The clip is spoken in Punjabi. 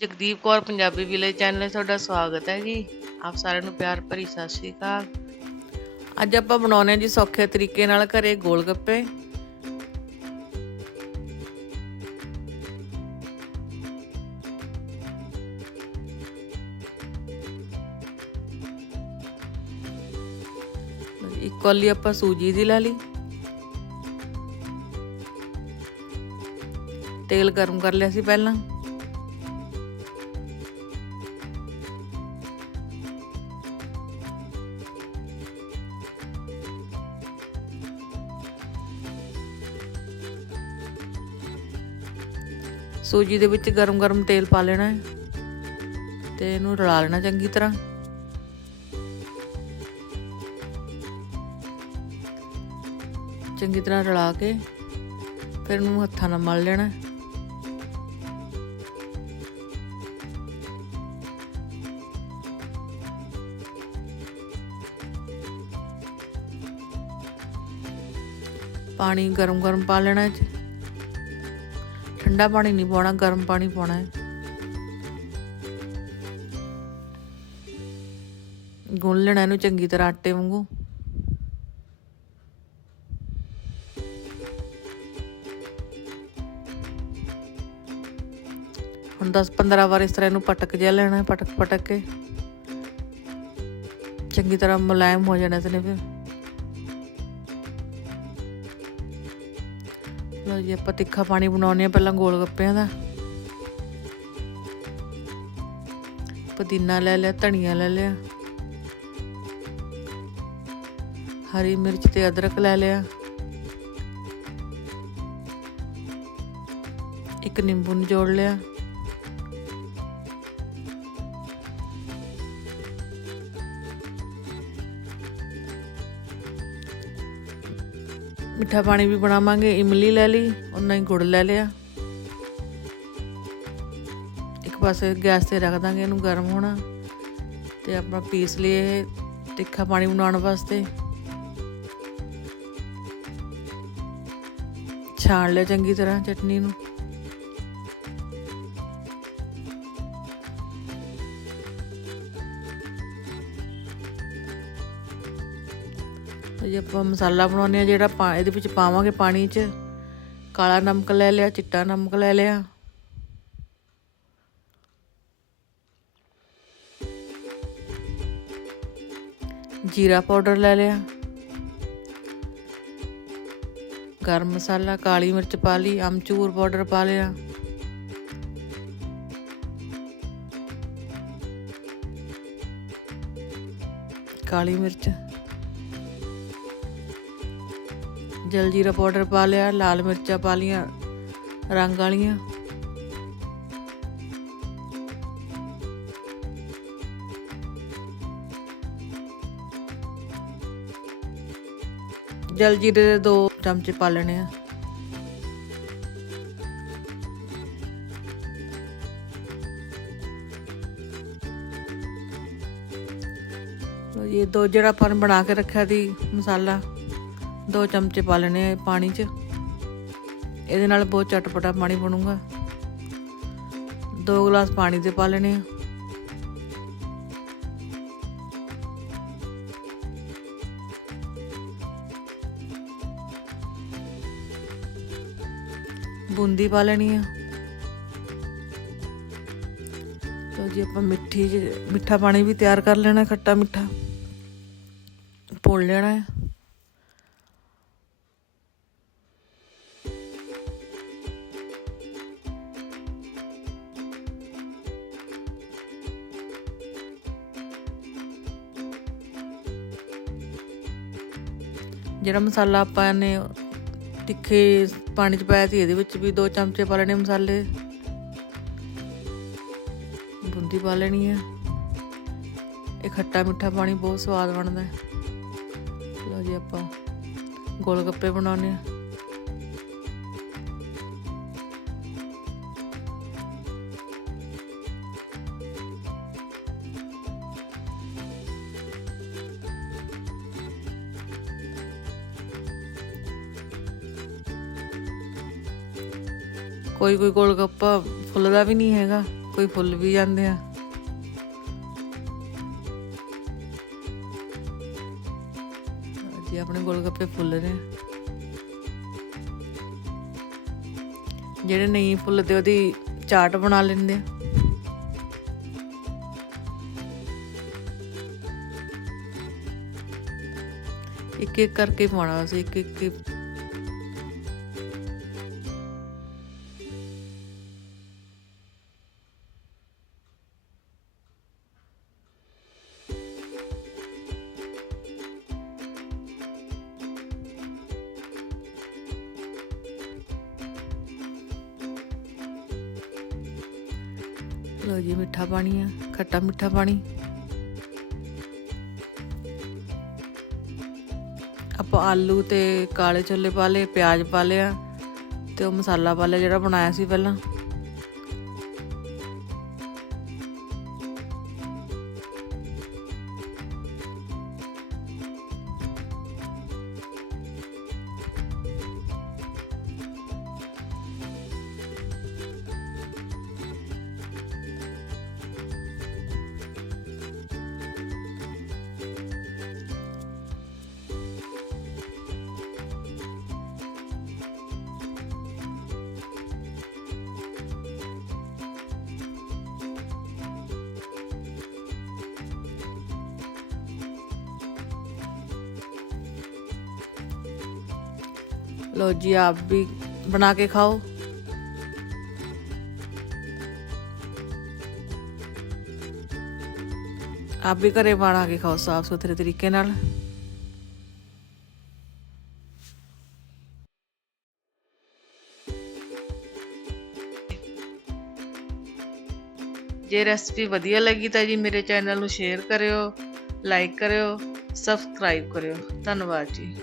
ਜਗਦੀਪ ਕੌਰ ਪੰਜਾਬੀ ਵਿਲੇਜ ਚੈਨਲ 'ਤੇ ਤੁਹਾਡਾ ਸਵਾਗਤ ਹੈ ਜੀ। ਆਪ ਸਾਰਿਆਂ ਨੂੰ ਪਿਆਰ ਭਰੀ ਸਤਿ ਸ਼੍ਰੀ ਅਕਾਲ। ਅੱਜ ਆਪਾਂ ਬਣਾਉਣੇ ਆ ਜੀ ਸੌਖੇ ਤਰੀਕੇ ਨਾਲ ਘਰੇ ਗੋਲ ਗੱਪੇ। ਇੱਕ ਕੌਲੀ ਆਪਾਂ ਸੂਜੀ ਦੀ ਲੈ ਲਈ। ਤੇਲ ਗਰਮ ਕਰ ਲਿਆ ਸੀ ਪਹਿਲਾਂ। ਸੂਜੀ ਦੇ ਵਿੱਚ ਗਰਮ-ਗਰਮ ਤੇਲ ਪਾ ਲੈਣਾ ਹੈ। ਤੇ ਇਹਨੂੰ ਰਲਾ ਲੈਣਾ ਚੰਗੀ ਤਰ੍ਹਾਂ। ਚੰਗੀ ਤਰ੍ਹਾਂ ਰਲਾ ਕੇ ਫਿਰ ਇਹਨੂੰ ਹੱਥਾਂ ਨਾਲ ਮਲ ਲੈਣਾ ਪਾਣੀ ਗਰਮ ਗਰਮ ਪਾ ਲੈਣਾ ਹੈ। ਠੰਡਾ ਪਾਣੀ ਨਹੀਂ ਪਾਉਣਾ, ਗਰਮ ਪਾਣੀ ਪਾਉਣਾ ਹੈ। ਗੁੰਨ ਲੈਣਾ ਇਹਨੂੰ ਚੰਗੀ ਤਰ੍ਹਾਂ ਆਟੇ ਵਾਂਗੂ। ਹੁਣ 10-15 ਵਾਰ ਇਸ ਤਰ੍ਹਾਂ ਇਹਨੂੰ ਪਟਕ ਜਿਹਾ ਲੈਣਾ ਪਟਕ ਪਟਕ ਕੇ। ਚੰਗੀ ਤਰ੍ਹਾਂ ਮੁਲਾਇਮ ਹੋ ਜਾਣਾ ਤੇ ਫਿਰ। ਲੋ ਜੀ ਆਪਾਂ ਤਿੱਖਾ ਪਾਣੀ ਬਣਾਉਣੇ ਆ ਪਹਿਲਾਂ ਗੋਲ ਗੱਪਿਆਂ ਦਾ। ਪੁਦੀਨਾ ਲੈ ਲਿਆ, ਧਨੀਆ ਲੈ ਲਿਆ। ਹਰੀ ਮਿਰਚ ਤੇ ਅਦਰਕ ਲੈ ਲਿਆ। ਇੱਕ ਨਿੰਬੂ ਨਿਚੋੜ ਲਿਆ। ਮਿੱਠਾ ਪਾਣੀ ਵੀ ਬਣਾਵਾਂਗੇ, ਇਮਲੀ ਲੈ ਲਈ ਉਹਨਾਂ ਹੀ ਗੁੜ ਲੈ ਲਿਆ। ਇੱਕ ਪਾਸੇ ਗੈਸ ਤੇ ਰੱਖ ਦਾਂਗੇ ਇਹਨੂੰ ਗਰਮ ਹੋਣਾ ਤੇ ਆਪਣਾ ਪੀਸ ਲਈਏ ਤਿੱਖਾ ਪਾਣੀ ਬਣਾਉਣ ਵਾਸਤੇ। ਛਾਣ ਲਿਆ ਚੰਗੀ ਤਰ੍ਹਾਂ ਚਟਨੀ ਨੂੰ। ਜੇ, ਆਪਾਂ ਮਸਾਲਾ ਬਣਾਉਂਦੇ ਆ ਜਿਹੜਾ ਪਾ ਇਹਦੇ ਵਿੱਚ ਪਾਵਾਂਗੇ ਪਾਣੀ 'ਚ। ਕਾਲਾ ਨਮਕ ਲੈ ਲਿਆ, ਚਿੱਟਾ ਨਮਕ ਲੈ ਲਿਆ। ਜੀਰਾ ਪਾਊਡਰ ਲੈ ਲਿਆ। ਗਰਮ ਮਸਾਲਾ, ਕਾਲੀ ਮਿਰਚ ਪਾ ਲਈ, ਅਮਚੂਰ ਪਾਊਡਰ ਪਾ ਲਿਆ। ਕਾਲੀ ਮਿਰਚ। ਜਲਜੀਰਾ ਪਾਊਡਰ ਪਾ ਲਿਆ, ਲਾਲ ਮਿਰਚਾਂ ਪਾ ਲੀਆਂ ਰੰਗ ਵਾਲੀਆਂ। ਜਲ ਜੀਰੇ ਦੇ ਦੋ ਚਮਚੇ ਪਾ ਲੈਣੇ ਆ। ਇਹ ਦੋ ਜਿਹੜਾ ਆਪਾਂ ਬਣਾ ਕੇ ਰੱਖਿਆ ਸੀ ਮਸਾਲਾ। ਦੋ ਚਮਚੇ ਪਾ ਲੈਣੇ ਆ ਪਾਣੀ 'ਚ। ਇਹਦੇ ਨਾਲ ਬਹੁਤ ਚਟਪਟਾ ਪਾਣੀ ਬਣੂਗਾ। ਦੋ ਗਲਾਸ ਪਾਣੀ ਦੇ ਪਾ ਲੈਣੇ ਆ। ਬੂੰਦੀ ਪਾ ਲੈਣੀ ਆ। ਤੋ ਜੀ, ਆਪਾਂ ਮਿੱਠੀ ਜਿਹੀ- ਮਿੱਠਾ ਪਾਣੀ ਵੀ ਤਿਆਰ ਕਰ ਲੈਣਾ, ਖੱਟਾ ਮਿੱਠਾ। ਪੋਲ ਲੈਣਾ ਹੈ ਜਿਹੜਾ ਮਸਾਲਾ ਆਪਾਂ ਨੇ ਤਿੱਖੇ ਪਾਣੀ ਚ ਪਾਇਆ ਸੀ, ਇਹਦੇ ਵਿੱਚ ਵੀ ਦੋ ਚਮਚੇ ਪਾ ਲੈਣੇ ਮਸਾਲੇ। ਬੂੰਦੀ ਪਾ ਲੈਣੀ ਹੈ ਇਹ ਖੱਟਾ ਮਿੱਠਾ ਪਾਣੀ ਬਹੁਤ ਸਵਾਦ ਬਣਦਾ। ਹੈ ਲਓ ਜੀ ਆਪਾਂ ਗੋਲ ਗੱਪੇ ਬਣਾਉਣੇ ਆ। ਕੋਈ ਕੋਈ ਗੋਲ ਗੱਪਾ ਫੁੱਲਦਾ ਵੀ ਨਹੀਂ ਹੈਗਾ, ਕੋਈ ਫੁੱਲ ਵੀ ਜਾਂਦੇ ਆ। ਜੀ ਆਪਣੇ ਗੋਲ ਗੱਪੇ ਫੁੱਲ ਰਹੇ ਜਿਹੜੇ ਨਹੀਂ ਫੁੱਲਦੇ, ਉਹਦੀ ਚਾਟ ਬਣਾ ਲੈਂਦੇ ਆ। ਇੱਕ ਇੱਕ ਕਰਕੇ ਪਾਉਣਾ ਸੀ ਇੱਕ ਇੱਕ ਲੋ ਜੀ, ਮਿੱਠਾ ਪਾਣੀ ਆ, ਖੱਟਾ ਮਿੱਠਾ ਪਾਣੀ। ਆਪਾਂ ਆਲੂ ਤੇ ਕਾਲੇ ਛੋਲੇ ਪਾ ਲਏ, ਪਿਆਜ਼ ਪਾ ਲਿਆ ਤੇ ਉਹ ਮਸਾਲਾ ਪਾ ਲਿਆ ਜਿਹੜਾ ਬਣਾਇਆ ਸੀ ਪਹਿਲਾਂ। ਲੋ ਜੀ, ਆਪ ਵੀ ਬਣਾ ਕੇ ਖਾਓ। ਆਪ ਵੀ ਘਰੇ ਬਣਾ ਕੇ ਖਾਓ, ਸਾਫ਼ ਸੁਥਰੇ ਤਰੀਕੇ ਨਾਲ। ਜੇ ਰੈਸਪੀ ਵਧੀਆ ਲੱਗੀ ਤਾਂ ਜੀ ਮੇਰੇ ਚੈਨਲ ਨੂੰ ਸ਼ੇਅਰ ਕਰਿਓ ਲਾਈਕ ਕਰਿਓ ਸਬਸਕ੍ਰਾਈਬ ਕਰਿਓ। ਧੰਨਵਾਦ ਜੀ।